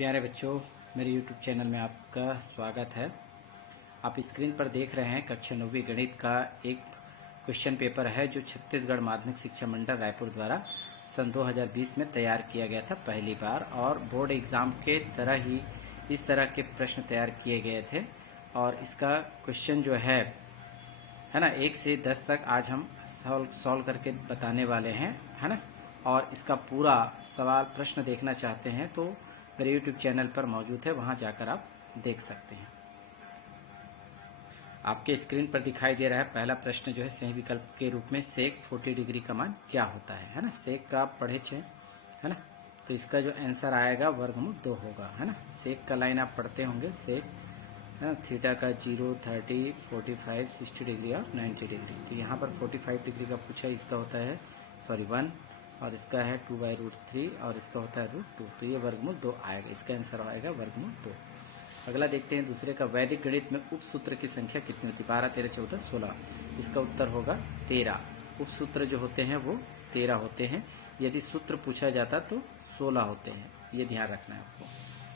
प्यारे बच्चों, मेरे YouTube चैनल में आपका स्वागत है। आप स्क्रीन पर देख रहे हैं कक्षा 9वीं गणित का एक क्वेश्चन पेपर है जो छत्तीसगढ़ माध्यमिक शिक्षा मंडल रायपुर द्वारा सन 2020 में तैयार किया गया था पहली बार, और बोर्ड एग्ज़ाम के तरह ही इस तरह के प्रश्न तैयार किए गए थे। और इसका क्वेश्चन जो है ना 1 से 10 तक आज हम सॉल्व करके बताने वाले हैं, है ना। और इसका पूरा सवाल प्रश्न देखना चाहते हैं तो मेरे YouTube चैनल पर मौजूद है, वहां जाकर आप देख सकते हैं। आपके स्क्रीन पर दिखाई दे रहा है पहला प्रश्न जो है सही विकल्प के रूप में सेक 40 डिग्री का मान क्या होता है ना। सेक का आप पढ़े थे, है ना। तो इसका जो आंसर आएगा वर्गमूल 2 होगा, है ना। सेक का लाइन आप पढ़ते होंगे, सेक थीटा का 0, 30, 45, 60 डिग्री और 90 डिग्री। तो यहाँ पर 45 डिग्री का पूछा, इसका होता है 1, और इसका है 2/√3 और इसका होता है √2। तो ये वर्गमूल 2 आएगा, इसका आंसर आएगा वर्गमूल 2। अगला देखते हैं दूसरे का, वैदिक गणित में उपसूत्र की संख्या कितनी होती है? 12, 13, 14, 16। इसका उत्तर होगा 13। उपसूत्र जो होते हैं वो 13 होते हैं। यदि सूत्र पूछा जाता तो 16 होते हैं, ये ध्यान रखना है आपको।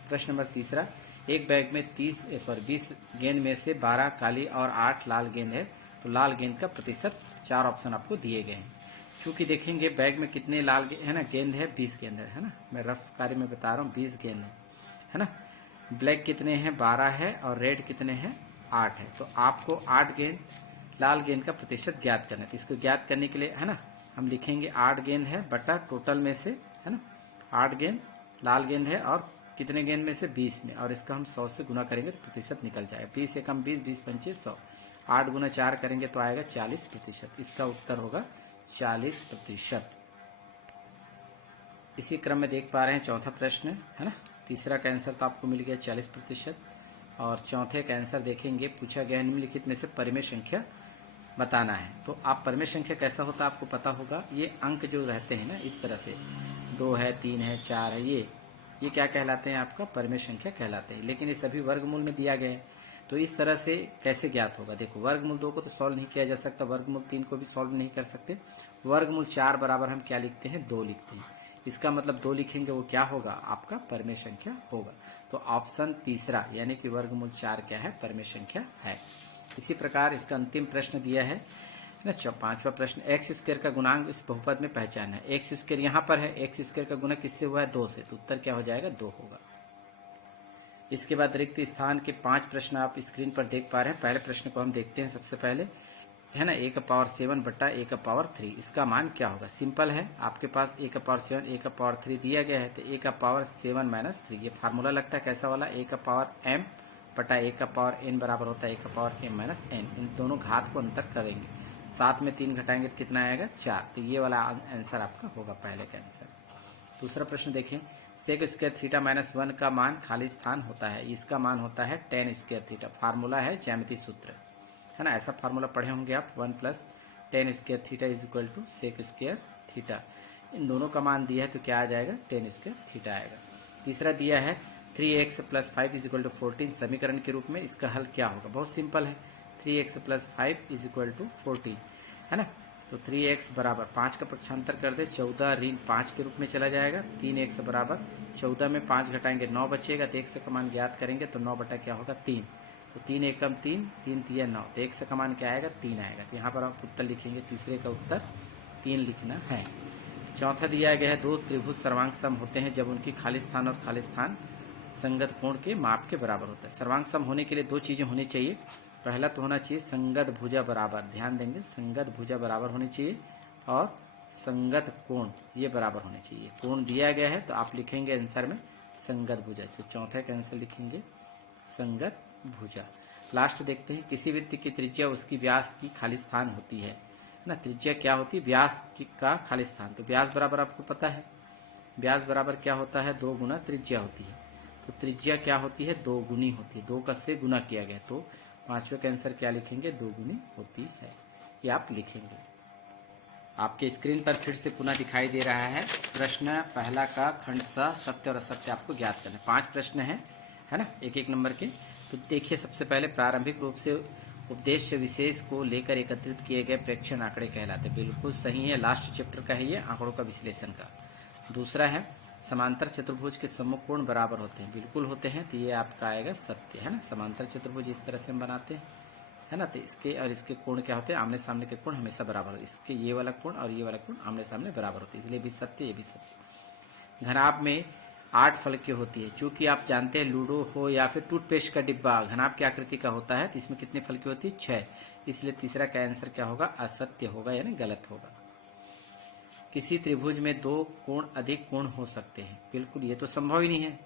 प्रश्न नंबर तीसरा, एक बैग में 20 गेंद में से 12 काली और 8 लाल गेंद है, तो लाल गेंद का प्रतिशत 4 ऑप्शन आपको दिए गए हैं। क्योंकि देखेंगे बैग में कितने लाल है ना, गेंद है 20 गेंद है ना। मैं रफ कार्य में बता रहा हूँ, 20 गेंद है ना। ब्लैक कितने हैं? 12 है, और रेड कितने हैं? 8 है। तो आपको 8 गेंद लाल गेंद का प्रतिशत ज्ञात करना है। तो इसको ज्ञात करने के लिए है ना, हम लिखेंगे 8 गेंद है बटा टोटल में से, है ना। 8 गेंद लाल गेंद है और कितने गेंद में से? 20 में, और इसका हम 100 से गुना करेंगे तो प्रतिशत निकल जाएगा। 20 एकम 20, 20 पंचे 100। 8 गुना 4 करेंगे तो आएगा 40%। इसका उत्तर होगा 40%। इसी क्रम में देख पा रहे हैं चौथा प्रश्न, है ना। तीसरा का आंसर तो आपको मिल गया 40%, और चौथे का आंसर देखेंगे, पूछा गया निम्नलिखित में से परिमेय संख्या बताना है। तो आप परिमेय संख्या कैसा होता है आपको पता होगा। ये अंक जो रहते हैं ना इस तरह से, 2 है, 3 है, 4 है, ये क्या कहलाते हैं? आपका परिमेय संख्या कहलाते हैं। लेकिन ये सभी वर्गमूल में दिया गया है, तो इस तरह से कैसे ज्ञात होगा? देखो, वर्गमूल 2 को तो सॉल्व नहीं किया जा सकता, वर्गमूल 3 को भी सॉल्व नहीं कर सकते। वर्गमूल 4 बराबर हम क्या लिखते हैं? 2 लिखते हैं। इसका मतलब 2 लिखेंगे, वो क्या होगा? आपका परिमेय संख्या होगा। तो ऑप्शन तीसरा यानी कि वर्गमूल 4 क्या है? परिमेय संख्या है। इसी प्रकार इसका अंतिम प्रश्न दिया है ना, पांचवा प्रश्न, एक्स स्क्वायर का गुणांक इस बहुपद में पहचाना है। एक्स स्क्वायर यहाँ पर है, एक्स स्क्वायर का गुणा किससे हुआ है? 2 से। तो उत्तर क्या हो जाएगा? 2 होगा। इसके बाद रिक्त स्थान के 5 प्रश्न आप स्क्रीन पर देख पा रहे हैं। पहले प्रश्न को हम देखते हैं सबसे पहले, है ना। a⁴ बटा a⁴। इसका मान क्या होगा? सिंपल है, आपके पास a⁴ a⁴ दिया गया है, तो a⁴ -3 ये फार्मूला लगता है कैसा वाला? a⁴m बटा a⁴n बराबर होता है a⁴m-n। इन दोनों घात को अंतर करेंगे, 7 में 3 घटाएंगे तो कितना आएगा? 4। तो ये वाला आंसर आपका होगा पहले का आंसर। दूसरा प्रश्न देखें, सेक स्क्वायर थीटा -1 का मान खाली स्थान होता है। इसका मान होता है tan स्क्वायर थीटा। फार्मूला है ज्यामितीय सूत्र, है ना। ऐसा फार्मूला पढ़े होंगे आप, 1 + tan square theta = sec square theta. इन दोनों का मान दिया है तो क्या आ जाएगा? tan स्क्वायर थीटा आएगा। तीसरा दिया है 3x + 5 = 14 समीकरण के रूप में। इसका हल क्या होगा? बहुत सिंपल है, 3x + 5 = 14, है ना। तो 3x बराबर 5 का पक्षांतर कर दे, 14 ऋण 5 के रूप में चला जाएगा। 3x बराबर 14 में 5 घटाएंगे 9 बचेगा, तो x का मान ज्ञात करेंगे तो 9 बटा क्या होगा? 3। तो 3 एकम 3, 3 तिया 9, तो x का मान क्या आएगा? 3 आएगा। तो यहाँ पर आप उत्तर लिखेंगे, तीसरे का उत्तर 3 लिखना है। चौथा दिया गया है, 2 त्रिभुज सर्वांग सम होते हैं जब उनकी खाली स्थान और खाली स्थान संगत कोण के माप के बराबर होता है। सर्वांग सम होने के लिए 2 चीजें होनी चाहिए। पहला तो होना चाहिए संगत भुजा बराबर, ध्यान देंगे, संगत भुजा बराबर होनी चाहिए, और संगत कोण ये बराबर होने चाहिए। कोण दिया गया है तो आप लिखेंगे आंसर में संगत भुजा। तो चौथे का आंसर लिखेंगे संगत भुजा। लास्ट देखते हैं, किसी वृत्त की त्रिज्या उसकी व्यास की खाली स्थान होती है ना। त्रिज्या क्या होती है? व्यास का खाली स्थान। तो व्यास बराबर आपको पता है, व्यास बराबर क्या होता है? 2 गुना त्रिज्या होती है। तो त्रिज्या क्या होती है? 2 गुनी होती है, 2 का से गुना किया गया। तो पांचवे का आंसर क्या लिखेंगे? 2 गुनी होती है, ये आप लिखेंगे। आपके स्क्रीन पर फिर से पुनः दिखाई दे रहा है प्रश्न पहला का खंड सा, सत्य और असत्य आपको ज्ञात करना है। 5 प्रश्न है ना, एक एक नंबर के। तो देखिए, सबसे पहले प्रारंभिक रूप से उद्देश्य विशेष को लेकर एकत्रित किए गए प्रेक्षण आंकड़े कहलाते हैं। बिल्कुल सही है, लास्ट चैप्टर का है ये, आंकड़ों का विश्लेषण का। दूसरा है समांतर चतुर्भुज के सम्मुख कोण बराबर होते हैं, बिल्कुल होते हैं, तो ये आपका आएगा सत्य, है ना। समांतर चतुर्भुज इस तरह से हम बनाते हैं, है ना, तो इसके और इसके कोण क्या होते हैं, आमने सामने के कोण हमेशा बराबर, इसके ये वाला कोण और ये वाला कोण आमने सामने बराबर होते हैं, इसलिए भी सत्य, ये भी सत्य। घनाभ में 8 फलकें होती है, चूंकि आप जानते हैं लूडो हो या फिर टूथपेस्ट का डिब्बा घनाभ की आकृति का होता है, तो इसमें कितनी फलकें होती है, 6, इसलिए तीसरा का आंसर क्या होगा, असत्य होगा, यानी गलत होगा। किसी त्रिभुज में 2 कोण अधिक कोण हो सकते हैं, बिल्कुल ये तो संभव ही नहीं है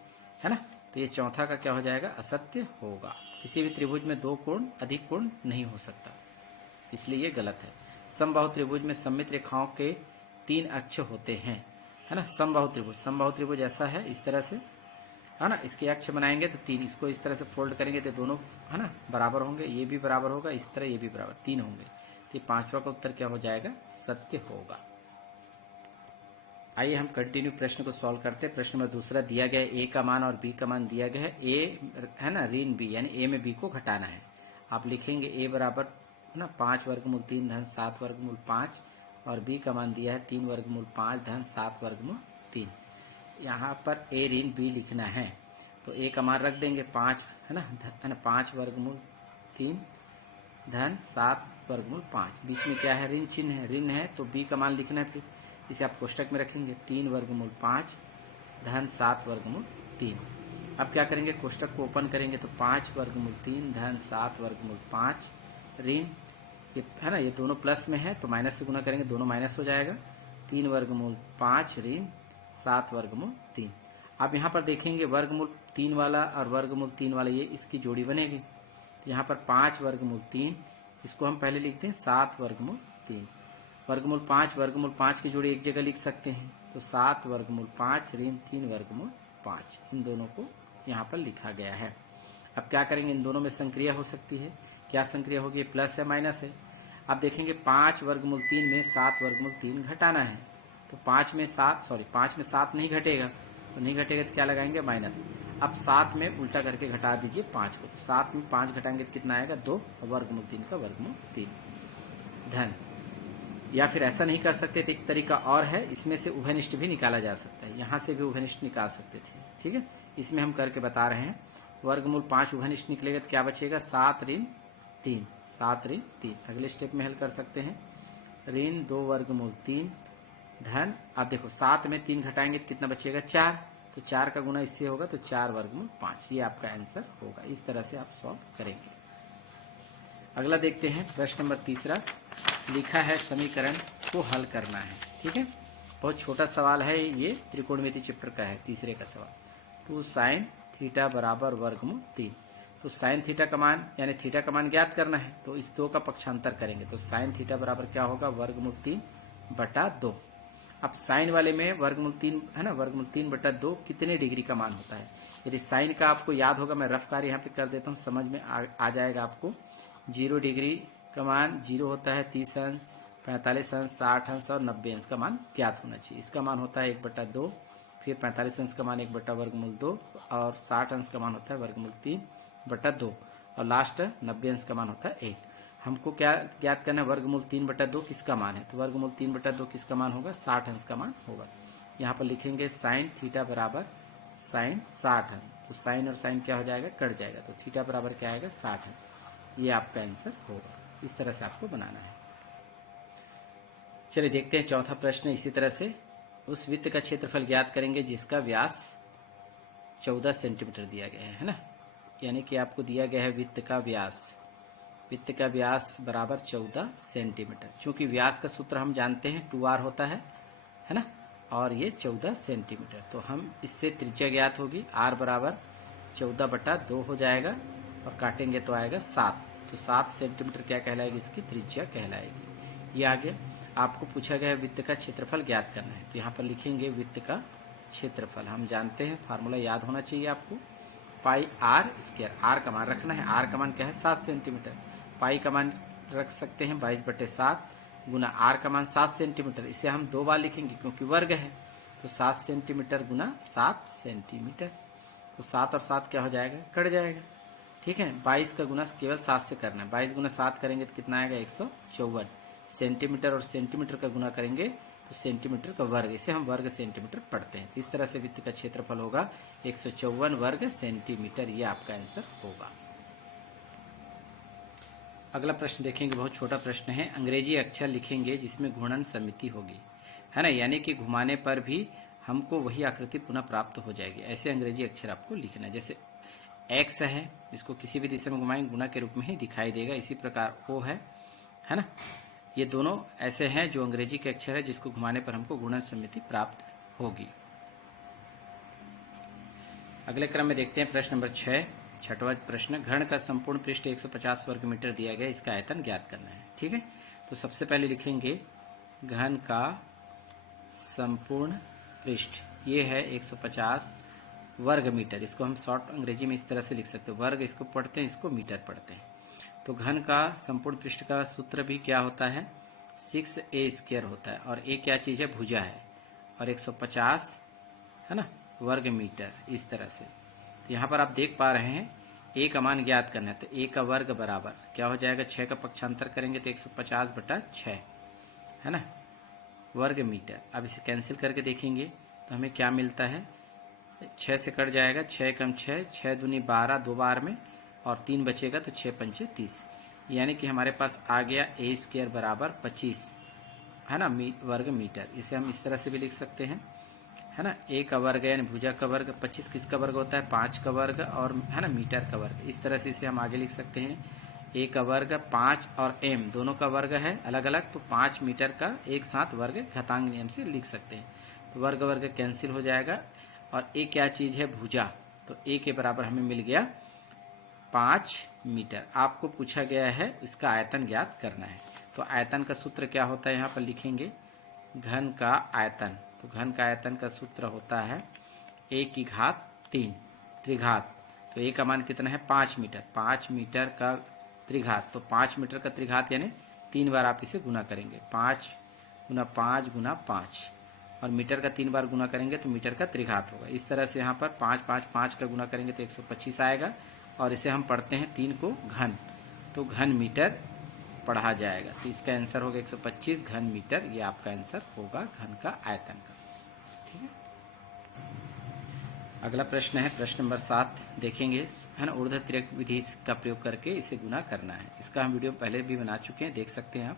ना, तो ये चौथा का क्या हो जाएगा, असत्य होगा। किसी भी त्रिभुज में 2 कोण अधिक कोण नहीं हो सकता, इसलिए ये गलत है। समबाहु त्रिभुज में सममित रेखाओं के 3 अक्ष होते हैं, है ना। समबाहु त्रिभुज ऐसा है, इस तरह से, है ना, इसके अक्ष बनाएंगे तो 3, इसको इस तरह से फोल्ड करेंगे तो दोनों, है ना, बराबर होंगे, ये भी बराबर होगा, इस तरह ये भी बराबर, 3 होंगे, तो 5वां का उत्तर क्या हो जाएगा, सत्य होगा। आइए हम कंटिन्यू प्रश्न को सॉल्व करते हैं। प्रश्न नंबर दूसरा दिया गया है, ए का मान और बी का मान दिया गया है, ए है ना ऋण बी, यानी ए में बी को घटाना है। आप लिखेंगे ए बराबर, है ना, 5 वर्गमूल 3 धन 7 वर्गमूल 5, और बी का मान दिया है 3 वर्गमूल 5 धन 7 वर्गमूल 3। यहाँ पर ए ऋण बी लिखना है, तो ए का मान रख देंगे 5, है ना, 5 वर्गमूल 3 धन 7 वर्गमूल 5, बीच में क्या है, ऋण चिन्ह है, ऋण है, तो बी का मान लिखना है, फिर इसे आप कोष्टक में रखेंगे, 3 वर्गमूल 5 धन 7 वर्गमूल 3। अब क्या करेंगे, कोष्टक को ओपन करेंगे तो 5 वर्गमूल 3 धन 7 वर्गमूल 5 ऋण, ये है ना, ये दोनों प्लस में है तो माइनस से गुना करेंगे, दोनों माइनस हो जाएगा, 3 वर्गमूल 5 ऋण 7 वर्गमूल 3। आप यहाँ पर देखेंगे वर्गमूल 3 वाला और वर्गमूल 3 वाला, ये इसकी जोड़ी बनेगी, तो यहाँ पर 5 वर्गमूल 3, इसको हम पहले लिखते हैं 7 वर्गमूल 3, वर्गमूल 5 की जोड़ी एक जगह लिख सकते हैं, तो 7 वर्गमूल 5 ऋण 3 वर्गमूल 5, इन दोनों को यहाँ पर लिखा गया है। अब क्या करेंगे, इन दोनों में संक्रिया हो सकती है, क्या संक्रिया होगी, प्लस है माइनस है। अब देखेंगे 5 वर्गमूल 3 में 7 वर्गमूल 3 घटाना है, तो 5 में 7 नहीं घटेगा, तो नहीं घटेगा तो क्या लगाएंगे, माइनस। अब 7 में उल्टा करके घटा दीजिए 5 को, तो 7 में 5 घटाएंगे तो कितना आएगा, 2, वर्गमूल 3 का वर्गमूल 3 धन। या फिर ऐसा नहीं कर सकते तो एक तरीका और है, इसमें से उभयनिष्ठ भी निकाला जा सकता है, यहाँ से भी उभयनिष्ठ निकाल सकते थे, ठीक है, इसमें हम करके बता रहे हैं। वर्गमूल 5 उभयनिष्ठ निकलेगा तो क्या बचेगा, 7 ऋण 3, 7 ऋण 3। अगले स्टेप में हल कर सकते हैं, ऋण 2 वर्गमूल 3 धन, अब देखो 7 में 3 घटाएंगे तो कितना बचेगा, 4, तो 4 का गुना इससे होगा तो 4 वर्गमूल 5, ये आपका आंसर होगा। इस तरह से आप सॉल्व करेंगे। अगला देखते हैं प्रश्न नंबर तीसरा, लिखा है समीकरण को हल करना है, ठीक है, बहुत छोटा सवाल है ये, त्रिकोणमिति चैप्टर का है, तीसरे का सवाल। 2 sin थीटा बराबर वर्गमूल 3, तो साइन थीटा का मान, यानी थीटा का मान ज्ञात करना है, तो इस 2 का पक्षांतर करेंगे, तो साइन थीटा बराबर क्या होगा, वर्गमूल 3 बटा 2। अब साइन वाले में वर्गमूल 3, है ना, वर्गमूल 3 बटा 2 कितने डिग्री का मान होता है, यदि साइन का आपको याद होगा, मैं रफ कार्य यहाँ पे कर देता हूँ, समझ में आ जाएगा आपको। 0 डिग्री का मान 0 होता है, 30 अंश, 45 अंश, 60 अंश और 90 अंश का मान ज्ञात होना चाहिए। इसका मान होता है 1 बटा 2, फिर 45 अंश का मान 1 बटा वर्गमूल 2, और 60 अंश का मान होता है वर्गमूल 3 बटा 2, और लास्ट 90 अंश का मान होता है 1। हमको क्या ज्ञात करना है, वर्गमूल 3 बटा 2 किसका मान है, तो वर्गमूल 3 बटा 2 किसका मान होगा, 60 अंश का मान होगा। यहाँ पर लिखेंगे साइन थीटा बराबर साइन 60 अंश, तो साइन और साइन क्या हो जाएगा, कट जाएगा, तो थीटा बराबर क्या आएगा, 60 अंश, ये आपका आंसर होगा। इस तरह से आपको बनाना है। चलिए देखते हैं चौथा प्रश्न। इसी तरह से उस वृत्त का क्षेत्रफल ज्ञात करेंगे जिसका व्यास 14 सेंटीमीटर दिया गया है ना, यानी कि आपको दिया गया है वृत्त का व्यास बराबर 14 सेंटीमीटर। चूंकि व्यास का सूत्र हम जानते हैं 2r होता है ना, और ये 14 सेंटीमीटर, तो हम इससे त्रिज्या ज्ञात होगी, r बराबर 14 बटा 2 हो जाएगा, और काटेंगे तो आएगा 7, तो 7 सेंटीमीटर क्या कहलाएगी, इसकी त्रिज्या कहलाएगी। ये आ गया। आपको पूछा गया है वृत्त का क्षेत्रफल ज्ञात करना है, तो यहाँ पर लिखेंगे वृत्त का क्षेत्रफल, हम जानते हैं, फार्मूला याद होना चाहिए आपको, पाई r स्क्वायर, r का मान रखना है, r का मान क्या है, 7 सेंटीमीटर, पाई का मान रख सकते हैं 22/7 गुना r का मान 7 सेंटीमीटर, इसे हम 2 बार लिखेंगे क्योंकि वर्ग है, तो 7 सेंटीमीटर गुना 7 सेंटीमीटर, तो 7 और 7 क्या हो जाएगा, कट जाएगा, ठीक है। 22 का गुना केवल 7 से करना है, 22 गुना 7 करेंगे तो कितना आएगा, 154, सेंटीमीटर और सेंटीमीटर का गुना करेंगे तो सेंटीमीटर का वर्ग, इसे हम वर्ग सेंटीमीटर पढ़ते हैं। इस तरह से वृत्त का क्षेत्रफल होगा 154 वर्ग सेंटीमीटर, ये आपका आंसर होगा। अगला प्रश्न देखेंगे, बहुत छोटा प्रश्न है। अंग्रेजी अक्षर लिखेंगे जिसमें घूर्णन समिति होगी, है ना, यानी कि घुमाने पर भी हमको वही आकृति पुनः प्राप्त हो जाएगी। ऐसे अंग्रेजी अक्षर आपको लिखना है। जैसे एक्स है, इसको किसी भी दिशा में घुमाएंगे गुना के रूप में ही दिखाई देगा। इसी प्रकार ओ है ना, ये दोनों ऐसे हैं जो अंग्रेजी के अक्षर है जिसको घुमाने पर हमको घूर्णन समिति प्राप्त होगी। अगले क्रम में देखते हैं प्रश्न नंबर 6, छठवां प्रश्न। घन का संपूर्ण पृष्ठ 150 वर्ग मीटर दिया गया, इसका आयतन ज्ञात करना है। ठीक है, तो सबसे पहले लिखेंगे घन का संपूर्ण पृष्ठ, ये है 150 वर्ग मीटर। इसको हम शॉर्ट अंग्रेजी में इस तरह से लिख सकते हैं, वर्ग इसको पढ़ते हैं, इसको मीटर पढ़ते हैं। तो घन का संपूर्ण पृष्ठ का सूत्र भी क्या होता है, 6a² होता है, और a क्या चीज़ है, भुजा है, और 150 है ना वर्ग मीटर, इस तरह से। तो यहाँ पर आप देख पा रहे हैं a का मान ज्ञात करना है, तो a का वर्ग बराबर क्या हो जाएगा, 6 का पक्षांतर करेंगे तो 150/6 है ना वर्ग मीटर। अब इसे कैंसिल करके देखेंगे तो हमें क्या मिलता है, 6 से कट जाएगा, 6 कम 6, 6 दूनी 12 दो बार में, और 3 बचेगा तो 6 पंचे 30, यानी कि हमारे पास आ गया a² बराबर 25 है ना वर्ग मीटर। इसे हम इस तरह से भी लिख सकते हैं, है ना, a का वर्ग यानी भुजा का वर्ग, 25 किसका वर्ग होता है, 5 का वर्ग, और है ना मीटर का वर्ग। इस तरह से इसे हम आगे लिख सकते हैं, a का वर्ग 5 और m दोनों का वर्ग है अलग अलग, तो 5 मीटर का एक साथ वर्ग घातांक नियम से लिख सकते हैं। तो वर्ग वर्ग कैंसिल हो जाएगा, और a क्या चीज़ है, भुजा, तो a के बराबर हमें मिल गया 5 मीटर। आपको पूछा गया है इसका आयतन ज्ञात करना है। तो आयतन का सूत्र क्या होता है, यहाँ पर लिखेंगे घन का आयतन। तो घन का आयतन का सूत्र होता है a³ त्रिघात, तो a का मान कितना है, 5 मीटर, 5 मीटर का त्रिघात, तो 5 मीटर का त्रिघात यानी 3 बार आप इसे गुना करेंगे, 5 गुना 5 गुना 5, और मीटर का 3 बार गुना करेंगे तो मीटर का त्रिघात होगा। इस तरह से यहाँ पर 5 5 5 का गुना करेंगे तो 125 आएगा, और इसे हम पढ़ते हैं 3 को घन, तो घन मीटर पढ़ा जाएगा। तो इसका आंसर होगा 125 घन मीटर, ये आपका आंसर होगा घन का आयतन का। ठीक है, अगला प्रश्न है प्रश्न नंबर 7 देखेंगे, है ना, ऊर्ध्व तिर्यक विधि का प्रयोग करके इसे गुना करना है। इसका हम वीडियो पहले भी बना चुके हैं, देख सकते हैं आप।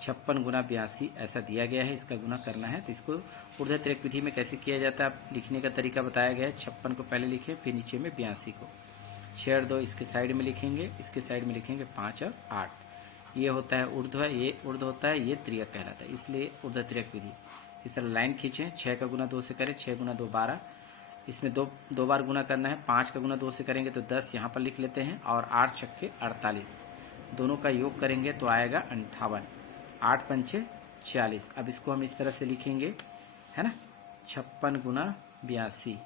56 गुना 82 ऐसा दिया गया है, इसका गुना करना है। तो इसको ऊर्ध्व तिर्यक विधि में कैसे किया जाता है, लिखने का तरीका बताया गया है। 56 को पहले लिखें, फिर नीचे में 82 को 6 और 2 इसके साइड में लिखेंगे, इसके साइड में लिखेंगे 5 और 8। ये होता है ऊर्ध्व, ये ऊर्ध्व होता है, ये तिर्यक कहलाता है, इसलिए ऊर्ध्व तिर्यक विधि। इस तरह लाइन खींचें, 6 का गुना 2 से करें, 6 गुना 2 12, इसमें दो बार गुना करना है। 5 का गुना 2 से करेंगे तो 10 यहाँ पर लिख लेते हैं, और 8 छक्के 48, दोनों का योग करेंगे तो आएगा 58, 8 पंचे 40। अब इसको हम इस तरह से लिखेंगे, है ना, 56 गुना 82,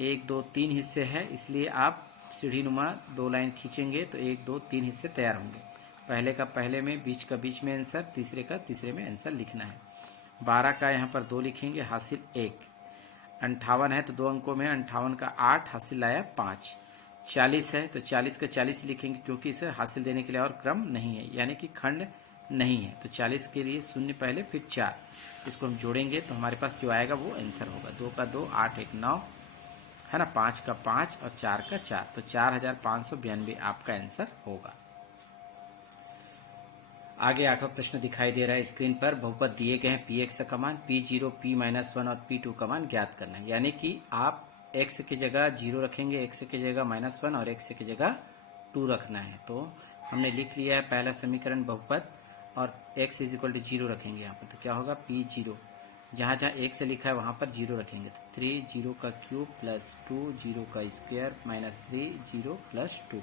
1 2 3 हिस्से है, इसलिए आप सीढ़ी नुमा 2 लाइन खींचेंगे तो 1 2 3 हिस्से तैयार होंगे। पहले का पहले में, बीच का बीच में आंसर, तीसरे का तीसरे में आंसर लिखना है। 12 का यहाँ पर 2 लिखेंगे, हासिल 1। 58 है तो 2 अंकों में 58 का 8, हासिल आया 5। 40 है तो 40 का 40 लिखेंगे, क्योंकि इसे हासिल देने के लिए और क्रम नहीं है, यानी कि खंड नहीं है। तो 40 के लिए 0 पहले, फिर 4, इसको हम जोड़ेंगे तो हमारे पास जो आएगा वो आंसर होगा। 2 का 2, 8 1 9, है ना, 5 का 5 और 4 का 4, तो 4592 आपका आंसर होगा। आगे 8वां प्रश्न दिखाई दे रहा है स्क्रीन पर। बहुपद दिए गए हैं, px का मान, p0 p-1 और p2 का मान ज्ञात करना है। यानी कि आप x की जगह 0 रखेंगे, x की जगह -1 और x की जगह 2 रखना है। तो हमने लिख लिया है पहला समीकरण बहुपद, और x = 0 रखेंगे यहाँ पर, तो क्या होगा, p0, जहाँ जहाँ 1 से लिखा है वहाँ पर 0 रखेंगे, तो 3 0 का क्यूब प्लस 2 0 का स्क्वायर माइनस 3 0 प्लस 2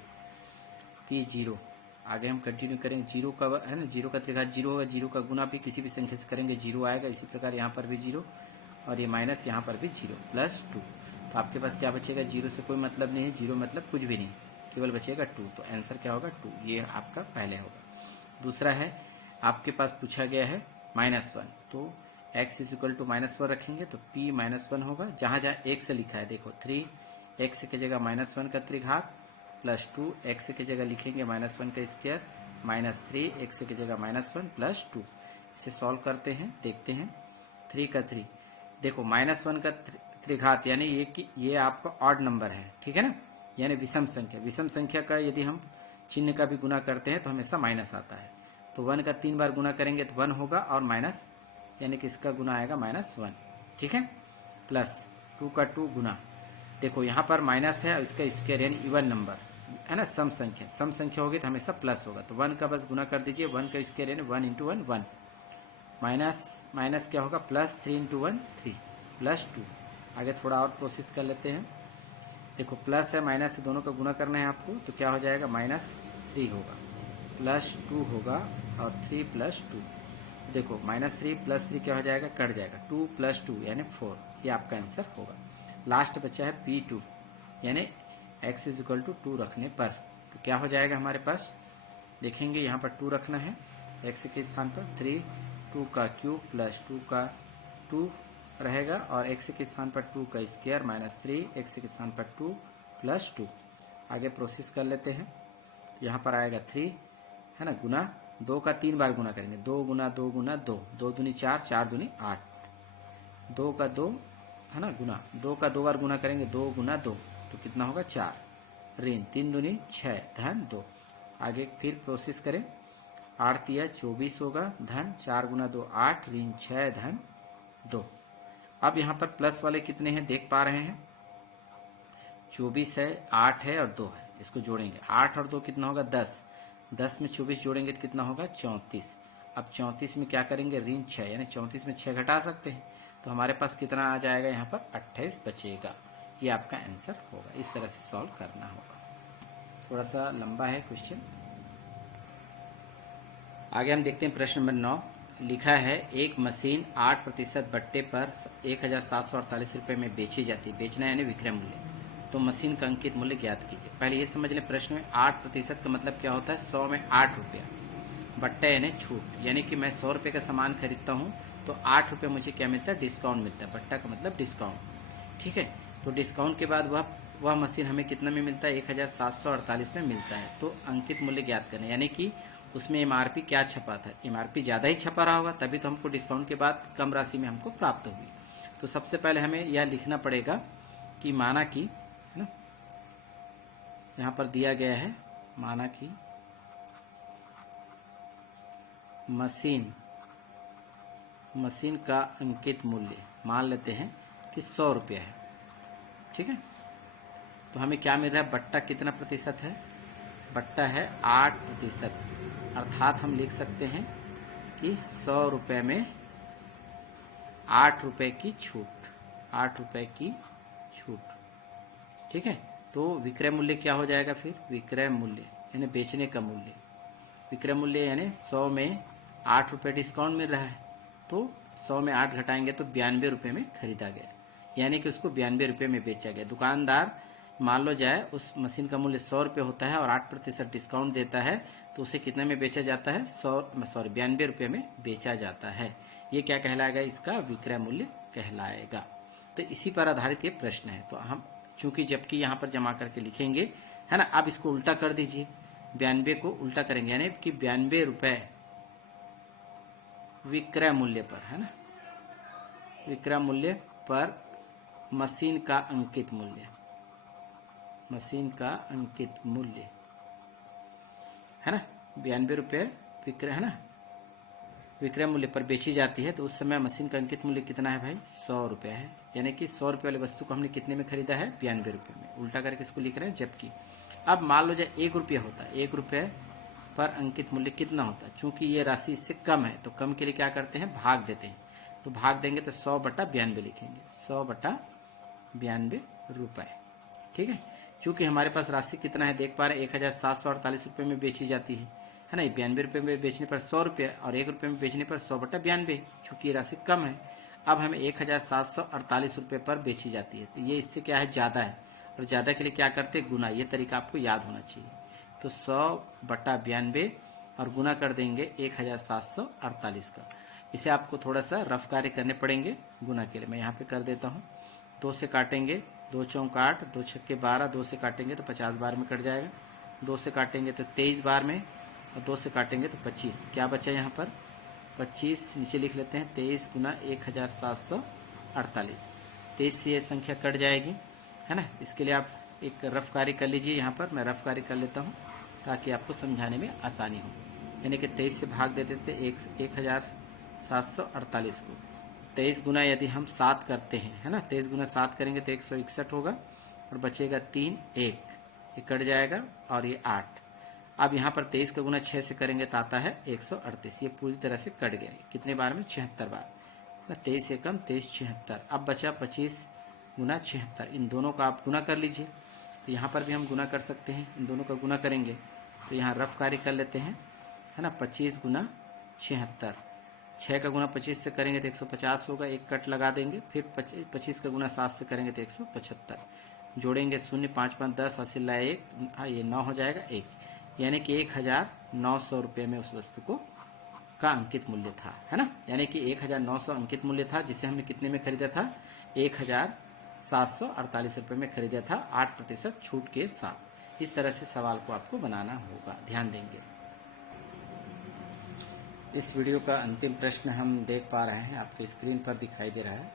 p0। आगे हम कंटिन्यू करेंगे, 0 का है ना, 0 का त्रिघात 0 होगा, 0 का गुना भी किसी भी संख्या से करेंगे 0 आएगा। इसी प्रकार यहाँ पर भी 0, और ये माइनस यहाँ पर भी 0 प्लस 2। तो आपके पास क्या बचेगा, 0 से कोई मतलब नहीं है, 0 मतलब कुछ भी नहीं, केवल बचेगा 2। तो आंसर क्या होगा, 2, ये आपका पहले होगा। दूसरा है, आपके पास पूछा गया है -1, तो x = -1 रखेंगे तो p-1 होगा। जहाँ जहाँ 1 से लिखा है देखो, 3 x की जगह -1 का त्रिघात प्लस 2, x की जगह लिखेंगे -1 का स्क्वायर माइनस 3 x की जगह -1 प्लस 2। इसे सॉल्व करते हैं, देखते हैं। 3 का 3। देखो -1 का त्रिघात यानी ये आपका ऑड नंबर है, ठीक है ना, यानी विषम संख्या। विषम संख्या का यदि हम चिन्ह का भी गुना करते हैं तो हमेशा माइनस आता है। तो 1 का 3 बार गुना करेंगे तो 1 होगा, और माइनस यानी कि इसका गुना आएगा -1, ठीक है। प्लस 2 का 2 गुना, देखो यहाँ पर माइनस है और इसका स्क्वायर यानी इवन नंबर है ना, सम संख्या। सम संख्या होगी तो हमेशा प्लस होगा, तो 1 का बस गुना कर दीजिए, 1 का स्क्वायर यानी 1 इंटू 1 1, माइनस माइनस क्या होगा, प्लस 3 इंटू 1 3, प्लस 2। आगे थोड़ा और प्रोसेस कर लेते हैं। देखो प्लस है माइनस है दोनों का गुना करना है आपको, तो क्या हो जाएगा, -3 होगा, प्लस 2 होगा, और 3 प्लस 2। देखो -3 प्लस 3 क्या हो जाएगा, कट जाएगा, 2 प्लस 2 यानी 4। ये आपका आंसर होगा। लास्ट बचा है P2 यानी x इक्वल टू 2 रखने पर तो क्या हो जाएगा हमारे पास, देखेंगे यहाँ पर 2 रखना है x के स्थान पर, 3 2 का क्यूब प्लस 2 का 2 रहेगा, और x के स्थान पर 2 का स्क्वायर माइनस 3 x के स्थान पर 2 प्लस 2। आगे प्रोसेस कर लेते हैं। यहाँ पर आएगा 3 है ना, गुना 2 का 3 बार गुना करेंगे, 2 गुना 2 गुना 2, 2 दूनी 4, 4 दूनी 8, 2 का 2 है ना गुना, 2 का 2 बार गुना करेंगे, 2 गुना 2 तो कितना होगा 4, ऋण 3 दूनी 6 धन 2। आगे फिर प्रोसेस करें, 8 तिया 24 होगा, धन 4 गुना 2 8, ऋण 6 धन 2। अब यहाँ पर प्लस वाले कितने हैं देख पा रहे हैं, 24 है, 8 है और 2 है, इसको जोड़ेंगे, 8 और 2 कितना होगा 10, 10 में 24 जोड़ेंगे तो कितना होगा 34। अब 34 में क्या करेंगे, ऋण 6 यानी 34 में 6 घटा सकते हैं, तो हमारे पास कितना आ जाएगा, यहाँ पर 28 बचेगा। ये आपका आंसर होगा। इस तरह से सॉल्व करना होगा। थोड़ा सा लंबा है क्वेश्चन। आगे हम देखते हैं प्रश्न नंबर 9। लिखा है एक मशीन 8% बट्टे पर 1748 रुपये में बेची जाती है। बेचना यानी विक्रय मूल्य, तो मशीन का अंकित मूल्य ज्ञात कीजिए। पहले ये समझ लें, प्रश्न में 8% का मतलब क्या होता है, 100 में 8 रुपया, बट्टा यानी छूट, यानी कि मैं 100 रुपये का सामान खरीदता हूँ तो 8 रुपये मुझे क्या मिलता है, डिस्काउंट मिलता है। बट्टा का मतलब डिस्काउंट, ठीक है। तो डिस्काउंट के बाद वह मशीन हमें कितना में मिलता है, 1748 में मिलता है। तो अंकित मूल्य ज्ञात करना, यानी कि उसमें एमआरपी क्या छपा था, एमआरपी ज़्यादा ही छपा रहा होगा, तभी तो हमको डिस्काउंट के बाद कम राशि में हमको प्राप्त होगी। तो सबसे पहले हमें यह लिखना पड़ेगा कि माना कि, है ना, यहाँ पर दिया गया है, माना कि मशीन का अंकित मूल्य मान लेते हैं कि 100 रुपया है, ठीक है। तो हमें क्या मिल रहा है, बट्टा कितना प्रतिशत है, बट्टा है 8%, अर्थात हम लिख सकते हैं कि 100 रुपये में 8 रुपये की छूट, 8 रुपये की छूट, ठीक है। तो विक्रय मूल्य क्या हो जाएगा फिर, विक्रय मूल्य यानी बेचने का मूल्य, विक्रय मूल्य यानी 100 में 8 रुपये डिस्काउंट मिल रहा है, तो 100 में 8 घटाएंगे तो 92 रुपये में खरीदा गया, यानी कि उसको 92 रुपये में बेचा गया। दुकानदार मान लो जाए उस मशीन का मूल्य 100 रुपये होता है और 8% डिस्काउंट देता है, तो उसे कितने में बेचा जाता है, 92 रुपये में बेचा जाता है। ये क्या कहलाएगा, इसका विक्रय मूल्य कहलाएगा। तो इसी पर आधारित ये प्रश्न है। तो हम चूंकि जबकि यहाँ पर जमा करके लिखेंगे, है ना, अब इसको उल्टा कर दीजिए, 92 को उल्टा करेंगे, यानी कि 92 रुपये विक्रय मूल्य पर, है ना, विक्रय मूल्य पर मशीन का अंकित मूल्य, मशीन का अंकित मूल्य, है ना, 92 रुपये विक्रय, है ना, विक्रय मूल्य पर बेची जाती है। तो उस समय मशीन का अंकित मूल्य कितना है भाई, 100 रुपये है, यानी कि 100 रुपये वाली वस्तु को हमने कितने में खरीदा है, 92 रुपये में। उल्टा करके इसको लिख रहे हैं। जबकि अब मान लो जाए 1 रुपया होता है, 1 रुपये पर अंकित मूल्य कितना होता है, चूंकि ये राशि इससे कम है तो कम के लिए क्या करते हैं, भाग देते हैं। तो भाग देंगे तो 100/92 लिखेंगे, 100/92 रुपये, ठीक है। चूंकि हमारे पास राशि कितना है देख पा रहे हैं, 1748 रुपये में बेची जाती है ना, 92 रुपये में बेचने पर 100 रुपये और 1 रुपये में बेचने पर 100/92, चूंकि ये राशि कम है। अब हमें 1748 रुपये पर बेची जाती है, तो ये इससे क्या है, ज़्यादा है, और ज़्यादा के लिए क्या करते हैं, गुना। ये तरीका आपको याद होना चाहिए। तो 100/92 और गुना कर देंगे 1748 का। इसे आपको थोड़ा सा रफ कार्य करने पड़ेंगे गुना के लिए। मैं यहाँ पे कर देता हूँ, 2 से काटेंगे, 2 चौक 8, 2 छक्के 12, 2 से काटेंगे तो 50 बार में कट जाएगा, 2 से काटेंगे तो 23 बार में, और 2 से काटेंगे तो 25। क्या बचा यहाँ पर, 25 नीचे लिख लेते हैं, 23 गुना 1748। 23 से ये संख्या कट जाएगी, है ना। इसके लिए आप एक रफ कार्य कर लीजिए। यहाँ पर मैं रफ कार्य कर लेता हूँ ताकि आपको समझाने में आसानी हो। यानी कि 23 से भाग देते थे 1748 को। 23 गुना यदि हम 7 करते हैं, है ना, 23 गुना 7 करेंगे तो 161 होगा और बचेगा 3, 1 ये कट जाएगा और ये 8। अब यहाँ पर 23 का गुना 6 से करेंगे तो आता है 138। ये पूरी तरह से कट गया। कितने बार में? 76 बार। 23 एकम 23 76। अब बचा 25 गुना 76। इन दोनों का आप गुना कर लीजिए। तो यहाँ पर भी हम गुना कर सकते हैं, इन दोनों का गुना करेंगे तो यहाँ रफ कार्य कर लेते हैं, है ना। 25 गुना 76, 6 का गुना 25 से करेंगे तो 150 होगा, एक कट लगा देंगे। फिर 25 का गुना 7 से करेंगे तो 175, जोड़ेंगे 0, 5 5 10, हासिल लाए 1, हाँ ये 9 हो जाएगा 1। यानी कि 1900 रुपये में उस वस्तु को का अंकित मूल्य था, है ना। यानी कि 1900 अंकित मूल्य था, जिसे हमने कितने में खरीदा था? 1748 रुपये में खरीदा था, 8% छूट के साथ। इस तरह से सवाल को आपको बनाना होगा, ध्यान देंगे। इस वीडियो का अंतिम प्रश्न हम देख पा रहे हैं, आपके स्क्रीन पर दिखाई दे रहा है।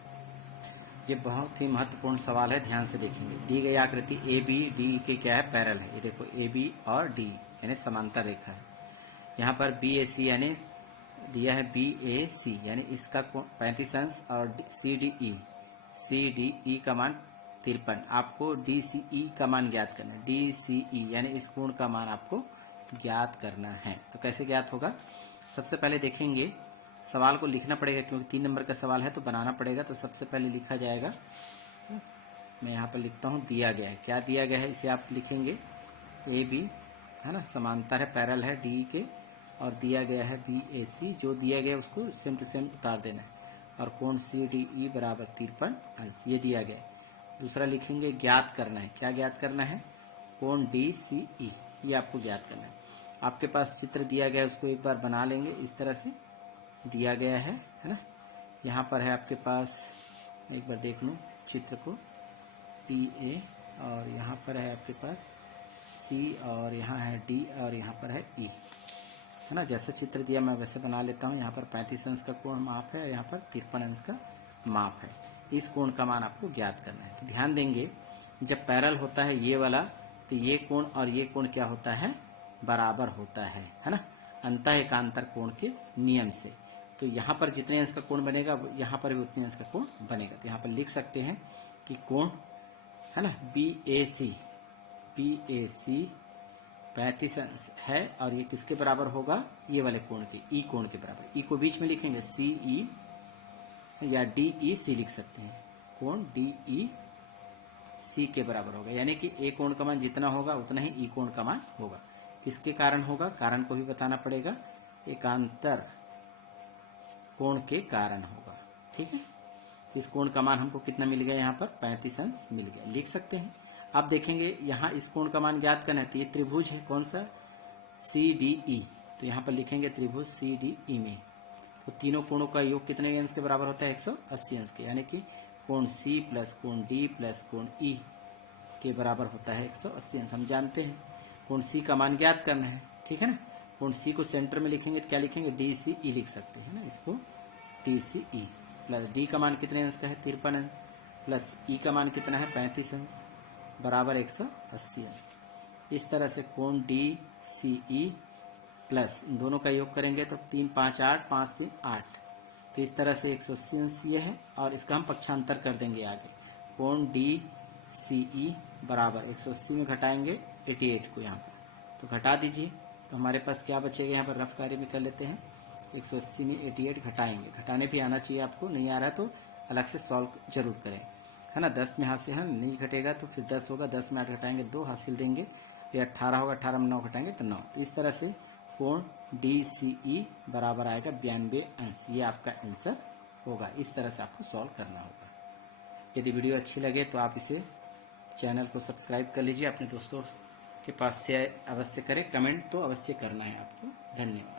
ये बहुत ही महत्वपूर्ण सवाल है, ध्यान से देखेंगे। दी गई आकृति ए बी डी के क्या है? पैरेलल है। ये देखो ए बी और डी यानी समांतर रेखा है। यहाँ पर बी ए सी यानी दिया है बी ए सी यानी इसका 35 अंश और सी डी ई का मान 53। आपको डी सी ई का मान ज्ञात करना है। डी सी ई यानी इस कोण का मान आपको ज्ञात करना है। तो कैसे ज्ञात होगा? सबसे पहले देखेंगे, सवाल को लिखना पड़ेगा क्योंकि 3 नंबर का सवाल है तो बनाना पड़ेगा। तो सबसे पहले लिखा जाएगा, मैं यहाँ पर लिखता हूँ दिया गया है। क्या दिया गया है इसे आप लिखेंगे, ए बी, है ना, समांतर है, पैरेलल है डी के, और दिया गया है बी ए सी। जो दिया गया है उसको सेम टू सेम उतार देना है, और कोण सी डी ई बराबर 53 अंश, ये दिया गया है। दूसरा लिखेंगे ज्ञात करना है। क्या ज्ञात करना है? कोण डी सी ई, ये आपको ज्ञात करना है। आपके पास चित्र दिया गया है, उसको एक बार बना लेंगे। इस तरह से दिया गया है ना। यहाँ पर है आपके पास, एक बार देख लो चित्र को, टी ए, और यहाँ पर है आपके पास सी, और यहाँ है डी, और यहाँ पर है ई, है ना। जैसा चित्र दिया मैं वैसे बना लेता हूँ। यहाँ पर 35 अंश का कोण माप है, यहाँ पर 53 अंश का माप है। इस कोण का मान आपको ज्ञात करना है। तो ध्यान देंगे, जब पैरेलल होता है ये वाला, तो ये कोण और ये कोण क्या होता है? बराबर होता है ना, अंतः एकांतर कोण के नियम से। तो यहाँ पर जितने अंश का कोण बनेगा यहाँ पर भी उतने अंश का कोण बनेगा। तो यहाँ पर लिख सकते हैं कि कोण, है ना, बी ए सी 35 अंश है, और ये किसके बराबर होगा? ये वाले कोण के, ई कोण के बराबर। ई को बीच में लिखेंगे, सी ई या डी ई सी लिख सकते हैं। कोण डी ई सी के बराबर होगा, यानी कि ए कोण का मान जितना होगा उतना ही ई कोण का मान होगा। किसके कारण होगा? कारण को भी बताना पड़ेगा, एकांतर कोण के कारण होगा। ठीक है, इस कोण का मान हमको कितना मिल गया? यहाँ पर 35 अंश मिल गया, लिख सकते हैं। अब देखेंगे यहाँ इस कोण का मान ज्ञात करना है। तो ये त्रिभुज है, कौन सा? C D E. तो यहाँ पर लिखेंगे त्रिभुज सी डी ई में तो तीनों कोणों का योग कितने अंश के बराबर होता है? 180 अंश के, यानी कि कोण सी प्लस कोण डी प्लस कोण ई के बराबर होता है 180 अंश। हम जानते हैं कोण सी का मान ज्ञात करना है, ठीक है ना। कोण सी को सेंटर में लिखेंगे तो क्या लिखेंगे? डी सी ई लिख सकते हैं ना, इसको D C E plus D का मान कितने अंश का है? 53 अंश, प्लस ई का मान कितना है? 35 अंश, बराबर 180 अंश। इस तरह से कोण डी सी ई प्लस इन दोनों का योग करेंगे तो 3 5 8, 5 3 8। तो इस तरह से 180 अंश ये है, और इसका हम पक्षांतर कर देंगे आगे। कोण डी सी ई बराबर 180 में घटाएंगे 88 को यहाँ पर, तो घटा दीजिए। तो हमारे पास क्या बचेगा? यहाँ पर रफ कार्य भी कर लेते हैं। 180 में 88 घटाएंगे, घटाने भी आना चाहिए आपको, नहीं आ रहा है तो अलग से सॉल्व जरूर करें, है ना। 10 में हाथ से, है नहीं घटेगा तो फिर 10 होगा, 10 में 8 घटाएंगे 2 हासिल देंगे, फिर 18 होगा, 18 में 9 घटाएंगे तो 9। तो इस तरह से कोण डी सी ई बराबर आएगा 92 अंश। ये आपका आंसर होगा। इस तरह से आपको सॉल्व करना होगा। यदि वीडियो अच्छी लगे तो आप इसे चैनल को सब्सक्राइब कर लीजिए, अपने दोस्तों के पास से अवश्य करें, कमेंट तो अवश्य करना है आपको। धन्यवाद।